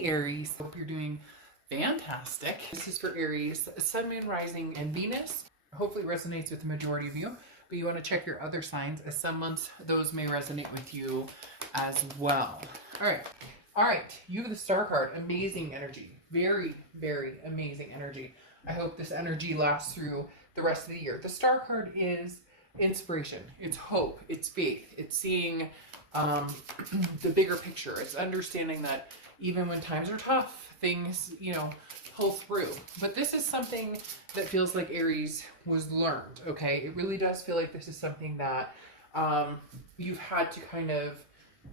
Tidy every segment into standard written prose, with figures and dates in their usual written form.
Aries, hope you're doing fantastic. This is for Aries, Sun, Moon, Rising, and Venus. Hopefully resonates with the majority of you, but you want to check your other signs, as some months those may resonate with you as well. All right, you have the Star card. Amazing energy. Very, very amazing energy. I hope this energy lasts through the rest of the year. The Star card is inspiration. It's hope. It's faith. It's seeing the bigger picture. It's understanding that even when times are tough, things, pull through. But this is something that feels like Aries was learned, okay? It really does feel like this is something that you've had to kind of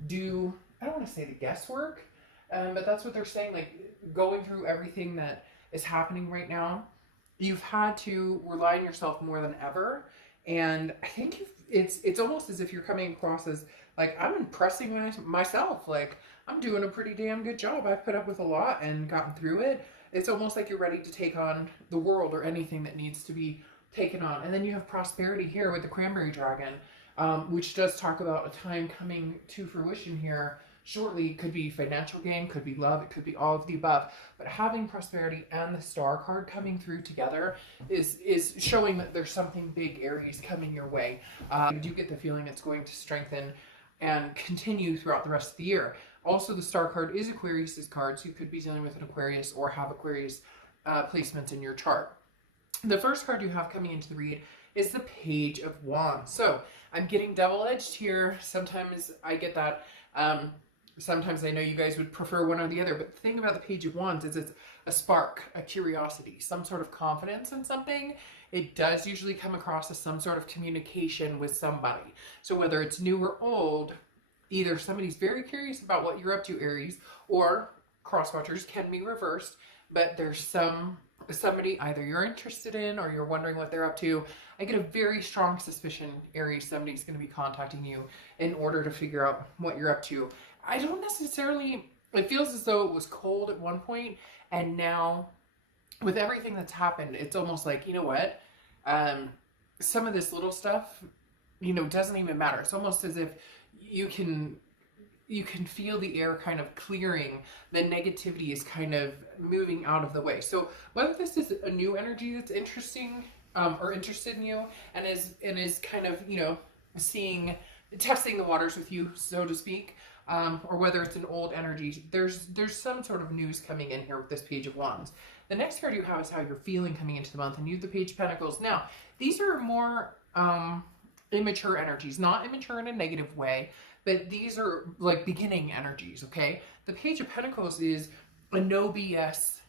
do, I don't want to say the guesswork, but that's what they're saying, like going through everything that is happening right now. You've had to rely on yourself more than ever. And I think it's almost as if you're coming across as like, I'm impressing myself. Like, I'm doing a pretty damn good job. I've put up with a lot and gotten through it. It's almost like you're ready to take on the world or anything that needs to be taken on. And then you have prosperity here with the cranberry dragon, which does talk about a time coming to fruition here shortly. It could be financial gain, could be love, it could be all of the above. But having prosperity and the Star card coming through together is showing that there's something big, Aries, coming your way. I do get the feeling it's going to strengthen and continue throughout the rest of the year. Also, the Star card is Aquarius's card, so you could be dealing with an Aquarius or have Aquarius placements in your chart. The first card you have coming into the read is the Page of Wands. So I'm getting double-edged here. Sometimes I get that. Sometimes I know you guys would prefer one or the other, but the thing about the Page of Wands is it's a spark, a curiosity, some sort of confidence in something. It does usually come across as some sort of communication with somebody. So whether it's new or old, either somebody's very curious about what you're up to, Aries, or cross-watchers can be reversed, but there's somebody either you're interested in or you're wondering what they're up to. I get a very strong suspicion, Aries, somebody's going to be contacting you in order to figure out what you're up to. I don't necessarily, it feels as though it was cold at one point, and now with everything that's happened, it's almost like, you know what, some of this little stuff, doesn't even matter. It's almost as if you can feel the air kind of clearing, the negativity is kind of moving out of the way. So whether this is a new energy that's interesting or interested in you and is kind of, testing the waters with you, so to speak, or whether it's an old energy, there's some sort of news coming in here with this Page of Wands. The next card you have is how you're feeling coming into the month, and you have the Page of Pentacles. Now, these are more immature energies, not immature in a negative way, but these are like beginning energies, okay? The Page of Pentacles is a no BS.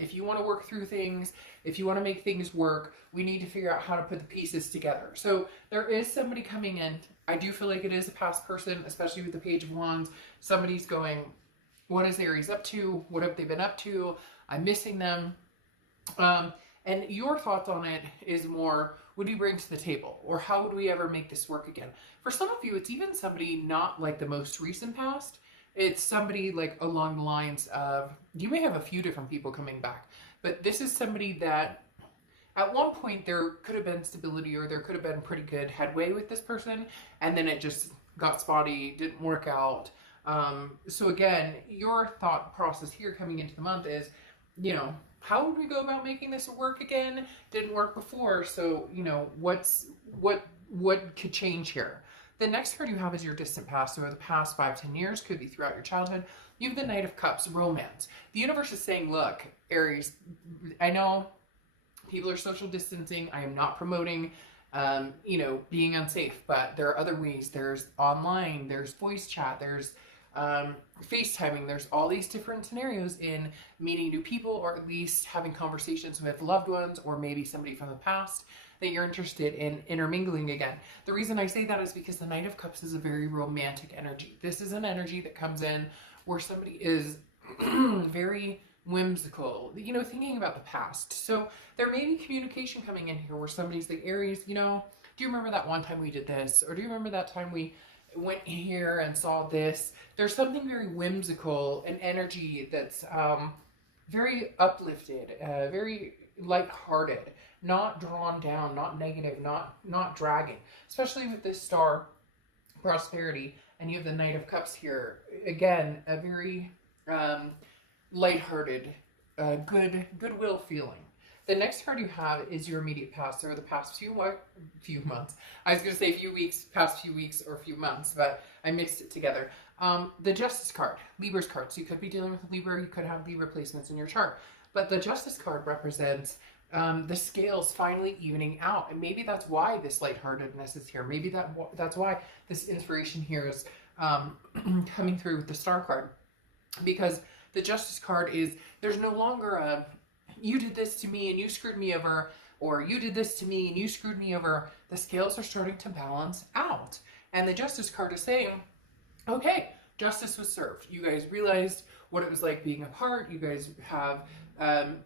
If you want to work through things, if you want to make things work, we need to figure out how to put the pieces together. So there is somebody coming in. I do feel like it is a past person, especially with the Page of Wands. Somebody's going, what is Aries up to? What have they been up to? I'm missing them. And your thoughts on it is more, what do you bring to the table? Or how would we ever make this work again? For some of you, it's even somebody not like the most recent past. It's somebody like along the lines of, you may have a few different people coming back, but this is somebody that at one point there could have been stability, or there could have been pretty good headway with this person, and then it just got spotty, didn't work out. So again, your thought process here coming into the month is, how would we go about making this work again? Didn't work before, so what could change here? The next card you have is your distant past, so the past 5-10 years, could be throughout your childhood. You have the Knight of Cups, romance. The universe is saying, look, Aries, I know people are social distancing. I am not promoting, being unsafe, but there are other ways. There's online, there's voice chat, there's FaceTiming. There's all these different scenarios in meeting new people, or at least having conversations with loved ones, or maybe somebody from the past that you're interested in intermingling again. The reason I say that is because the Knight of Cups is a very romantic energy. This is an energy that comes in where somebody is very whimsical, thinking about the past. So there may be communication coming in here where somebody's like, Aries, do you remember that one time we did this? Or do you remember that time we went here and saw this? There's something very whimsical, an energy that's very uplifted, very lighthearted, not drawn down, not negative, not dragging, especially with this star prosperity, and you have the Knight of Cups here. Again, a very lighthearted, goodwill feeling. The next card you have is your immediate past, or the past few months. I was going to say few weeks, past few weeks, or few months, but I mixed it together. The Justice card, Libra's card. So you could be dealing with Libra, you could have Libra placements in your chart. But the Justice card represents the scales finally evening out. And maybe that's why this lightheartedness is here. Maybe that's why this inspiration here is coming through with the Star card. Because the Justice card is, there's no longer a, you did this to me and you screwed me over, or you did this to me and you screwed me over. The scales are starting to balance out. And the Justice card is saying, okay, justice was served. You guys realized what it was like being apart. You guys have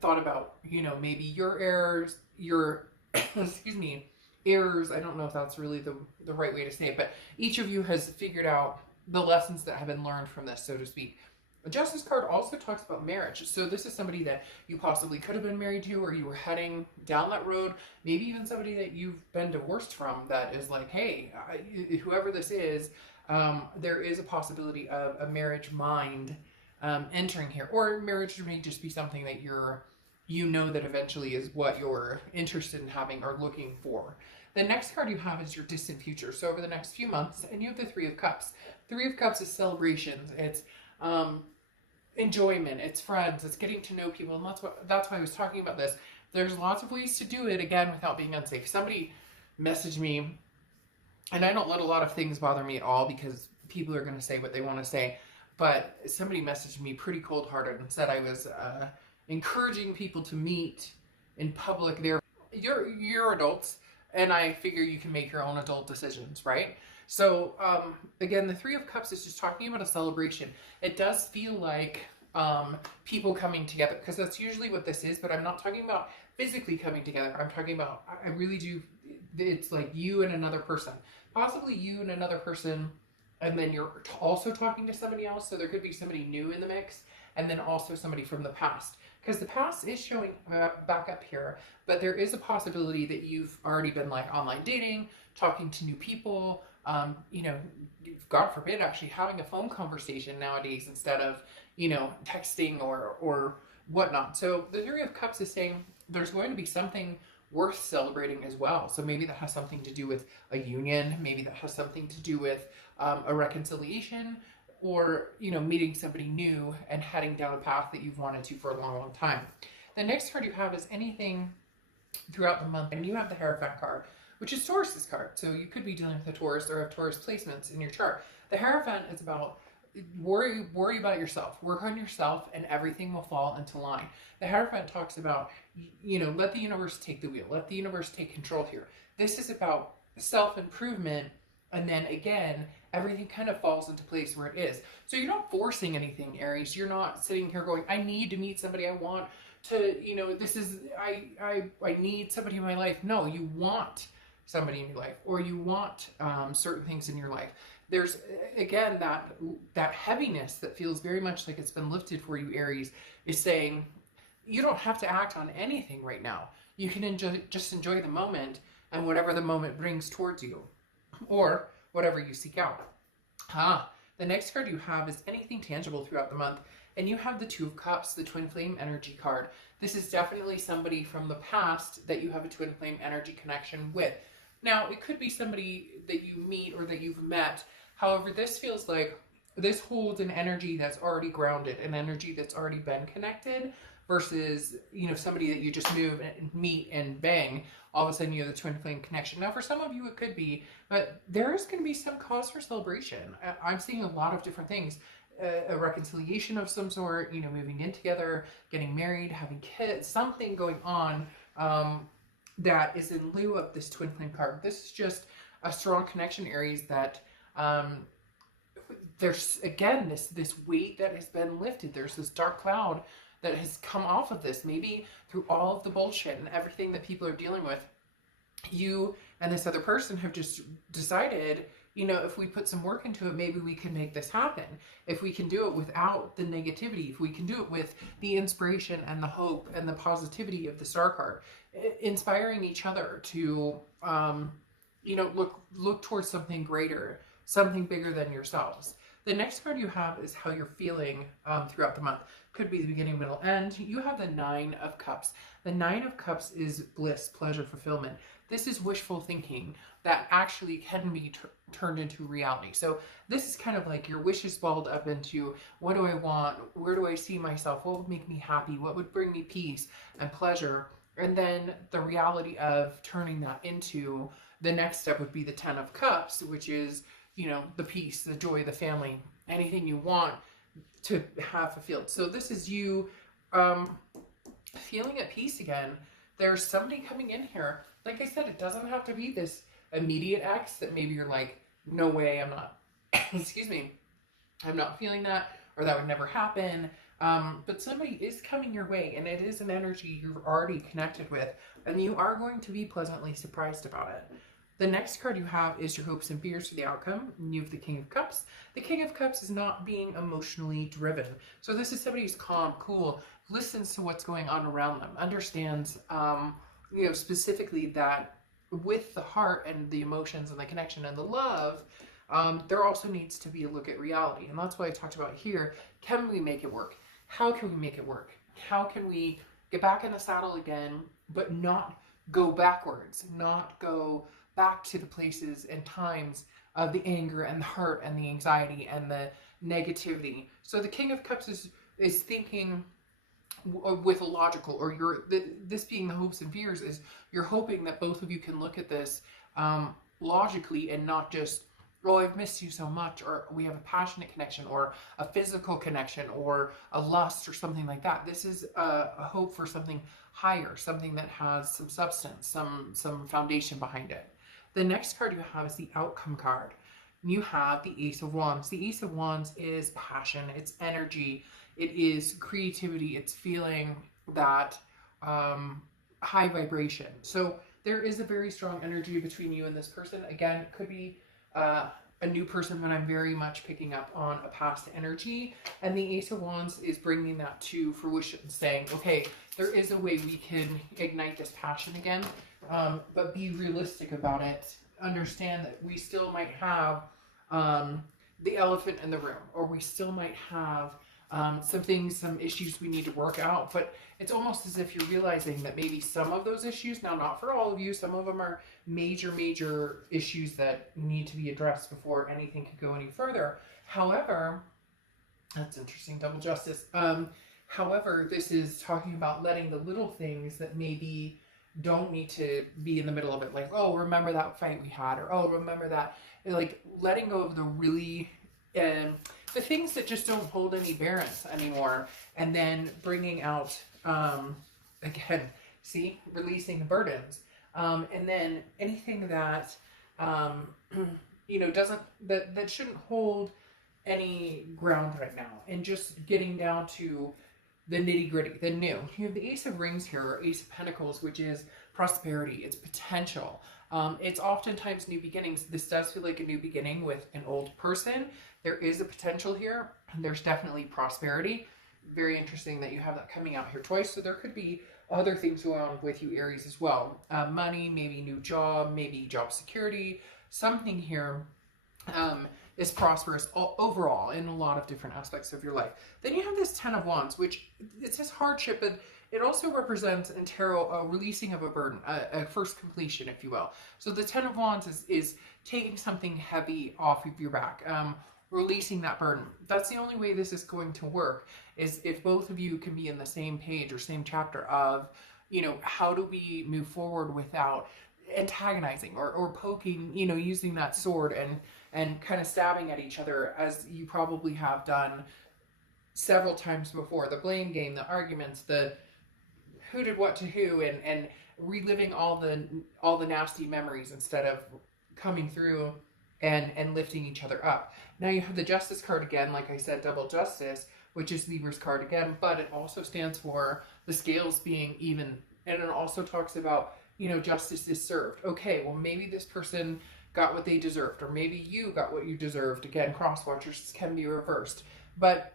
thought about, you know, maybe your errors, your, excuse me, errors. I don't know if that's really the right way to say it, but each of you has figured out the lessons that have been learned from this, so to speak. The Justice card also talks about marriage. So this is somebody that you possibly could have been married to, or you were heading down that road. Maybe even somebody that you've been divorced from that is like, hey, whoever this is, there is a possibility of a marriage mind entering here. Or marriage may just be something that you know that eventually is what you're interested in having or looking for. The next card you have is your distant future. So over the next few months, and you have the Three of Cups. Three of Cups is celebrations. It's enjoyment, it's friends, it's getting to know people, and that's why I was talking about this. There's lots of ways to do it, again, without being unsafe. Somebody messaged me, and I don't let a lot of things bother me at all because people are going to say what they want to say, but somebody messaged me pretty cold-hearted and said I was encouraging people to meet in public. You're adults, and I figure you can make your own adult decisions, right? So, again, the Three of Cups is just talking about a celebration. It does feel like people coming together, because that's usually what this is, but I'm not talking about physically coming together. I'm talking about, I really do, it's like you and another person. Possibly you and another person, and then you're also talking to somebody else, so there could be somebody new in the mix, and then also somebody from the past. Because the past is showing back up here, but there is a possibility that you've already been like online dating, talking to new people, you know, God forbid, actually having a phone conversation nowadays instead of, you know, texting or whatnot. So the Three of Cups is saying there's going to be something worth celebrating as well. So maybe that has something to do with a union. Maybe that has something to do with a reconciliation, or, you know, meeting somebody new and heading down a path that you've wanted to for a long, long time. The next card you have is anything throughout the month, and you have the Hierophant card, which is Taurus's card. So you could be dealing with a Taurus or have Taurus placements in your chart. The Hierophant is about worry about yourself, work on yourself, and everything will fall into line. The Hierophant talks about, you know, let the universe take the wheel, let the universe take control here. This is about self-improvement, and then again, everything kind of falls into place where it is. So you're not forcing anything, Aries. You're not sitting here going, I need to meet somebody, I want to, you know, this is, I need somebody in my life. No, you want somebody in your life, or you want certain things in your life. There's, again, that heaviness that feels very much like it's been lifted for you, Aries, is saying you don't have to act on anything right now. You can just enjoy the moment and whatever the moment brings towards you, or whatever you seek out. The next card you have is anything tangible throughout the month, and you have the Two of Cups, the Twin Flame energy card. This is definitely somebody from the past that you have a Twin Flame energy connection with. Now, it could be somebody that you meet or that you've met. However, this feels like this holds an energy that's already grounded, an energy that's already been connected, versus, you know, somebody that you just meet and bang, all of a sudden you have the Twin Flame connection. Now, for some of you, it could be, but there is going to be some cause for celebration. I'm seeing a lot of different things. A reconciliation of some sort, you know, moving in together, getting married, having kids, something going on that is in lieu of this Twin Flame card. This is just a strong connection, Aries, that there's, again, this weight that has been lifted. There's this dark cloud that has come off of this, maybe through all of the bullshit and everything that people are dealing with. You and this other person have just decided, you know, if we put some work into it, maybe we can make this happen. If we can do it without the negativity, if we can do it with the inspiration and the hope and the positivity of the Star card, inspiring each other to, you know, look towards something greater, something bigger than yourselves. The next card you have is how you're feeling throughout the month. Could be the beginning, middle, end. You have the Nine of Cups. The Nine of Cups is bliss, pleasure, fulfillment. This is wishful thinking that actually can be turned into reality. So this is kind of like your wishes balled up into, what do I want? Where do I see myself? What would make me happy? What would bring me peace and pleasure? And then the reality of turning that into, the next step would be the Ten of Cups, which is, you know, the peace, the joy, the family, anything you want to have fulfilled. So this is you feeling at peace again. There's somebody coming in here. Like I said, it doesn't have to be this immediate ex that maybe you're like, no way, I'm not, excuse me, I'm not feeling that, or that would never happen. But somebody is coming your way, and it is an energy you're already connected with, and you are going to be pleasantly surprised about it. The next card you have is your hopes and fears for the outcome. You have the King of Cups. The King of Cups is not being emotionally driven. So this is somebody who's calm, cool, listens to what's going on around them, understands, you know, specifically that with the heart and the emotions and the connection and the love, there also needs to be a look at reality. And that's why I talked about here, can we make it work? How can we make it work? How can we get back in the saddle again, but not go backwards, not go back to the places and times of the anger and the hurt and the anxiety and the negativity. So the King of Cups is thinking with a logical, or this being the hopes and fears, is you're hoping that both of you can look at this logically and not just, oh, I've missed you so much, or we have a passionate connection, or a physical connection, or a lust, or something like that. This is a hope for something higher, something that has some substance, some foundation behind it. The next card you have is the Outcome card. You have the Ace of Wands. The Ace of Wands is passion, it's energy, it is creativity, it's feeling that high vibration. So there is a very strong energy between you and this person. Again, it could be a new person, but I'm very much picking up on a past energy. And the Ace of Wands is bringing that to fruition, saying, okay, there is a way we can ignite this passion again, but be realistic about it. Understand that we still might have the elephant in the room, or we still might have some issues we need to work out. But it's almost as if you're realizing that maybe some of those issues, now not for all of you, some of them are major issues that need to be addressed before anything could go any further. However, that's interesting, double justice. However, this is talking about letting the little things that maybe don't need to be in the middle of it, like, oh, remember that fight we had, or oh, remember that, like letting go of the really the things that just don't hold any bearance anymore, and then bringing out again, see, releasing the burdens, and then anything that you know, doesn't, that shouldn't hold any ground right now, and just getting down to the nitty gritty, the new. You have the Ace of Rings here, or Ace of Pentacles, which is prosperity, it's potential. It's oftentimes new beginnings. This does feel like a new beginning with an old person. There is a potential here, and there's definitely prosperity. Very interesting that you have that coming out here twice. So there could be other things going on with you, Aries, as well. Money, maybe new job, maybe job security. Something here is prosperous overall in a lot of different aspects of your life. Then you have this Ten of Wands, which it says hardship, but it also represents in tarot a releasing of a burden, a first completion, if you will. So the Ten of Wands is taking something heavy off of your back, releasing that burden. That's the only way this is going to work, is if both of you can be in the same page or same chapter of, you know, how do we move forward without antagonizing or poking, you know, using that sword and kind of stabbing at each other, as you probably have done several times before. The blame game, the arguments, the who did what to who, and reliving all the nasty memories instead of coming through and lifting each other up. Now you have the Justice card again, like I said, double justice, which is Libra's card again, but it also stands for the scales being even, and it also talks about, you know, justice is served. Okay, well, maybe this person got what they deserved, or maybe you got what you deserved. Again, cross watchers can be reversed, but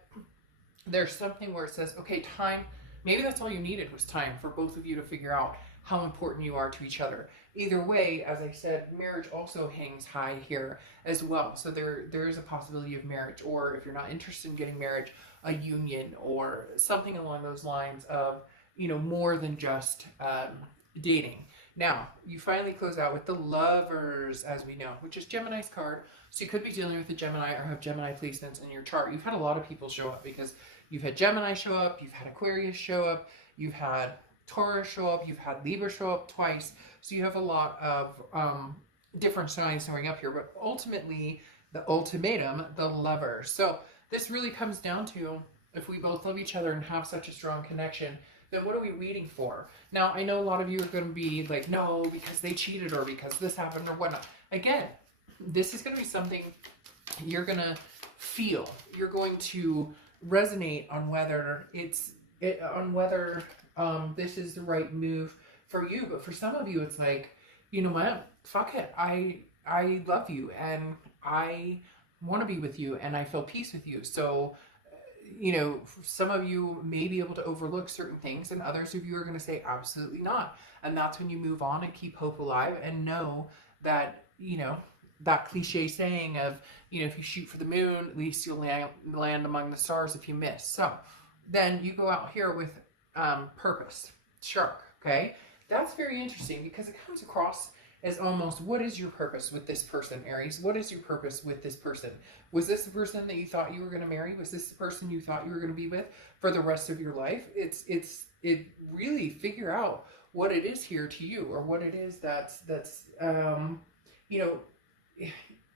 there's something where it says, okay, time, maybe that's all you needed was time for both of you to figure out how important you are to each other. Either way, as I said, marriage also hangs high here as well. So there is a possibility of marriage, or if you're not interested in getting marriage, a union or something along those lines of, you know, more than just dating. Now, you finally close out with the Lovers, as we know, which is Gemini's card. So you could be dealing with a Gemini or have Gemini placements in your chart. You've had a lot of people show up because you've had Gemini show up, you've had Aquarius show up, you've had Taurus show up, you've had Libra show up twice. So you have a lot of different signs showing up here. But ultimately, the ultimatum, the Lovers. So this really comes down to, if we both love each other and have such a strong connection, then what are we waiting for? Now, I know a lot of you are going to be like, no, because they cheated or because this happened or whatnot. Again, this is going to be something you're going to feel. You're going to resonate on whether this is the right move for you. But for some of you, it's like, you know what? Fuck it. I love you and I want to be with you and I feel peace with you. So, you know, some of you may be able to overlook certain things and others of you are going to say absolutely not. And that's when you move on and keep hope alive and know that, you know, that cliche saying of, you know, if you shoot for the moon, at least you'll land among the stars if you miss. So then you go out here with purpose, shark, okay? That's very interesting because it comes across as almost, what is your purpose with this person, Aries? What is your purpose with this person? Was this the person that you thought you were going to marry? Was this the person you thought you were going to be with for the rest of your life? It really figure out what it is here to you, or what it is that's you know,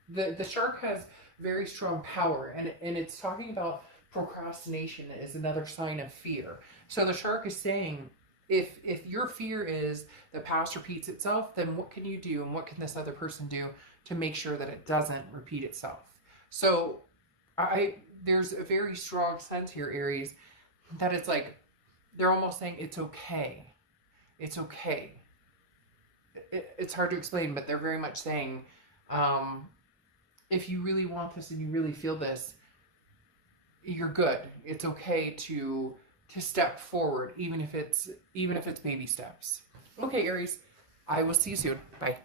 the shark has very strong power, and it's talking about procrastination is another sign of fear. So the shark is saying, if your fear is the past repeats itself, then what can you do and what can this other person do to make sure that it doesn't repeat itself? So there's a very strong sense here, Aries, that it's like they're almost saying it's okay. It's okay. It's hard to explain, but they're very much saying, if you really want this and you really feel this, you're good. It's okay to step forward, even if it's baby steps. Okay, Aries, I will see you soon. Bye.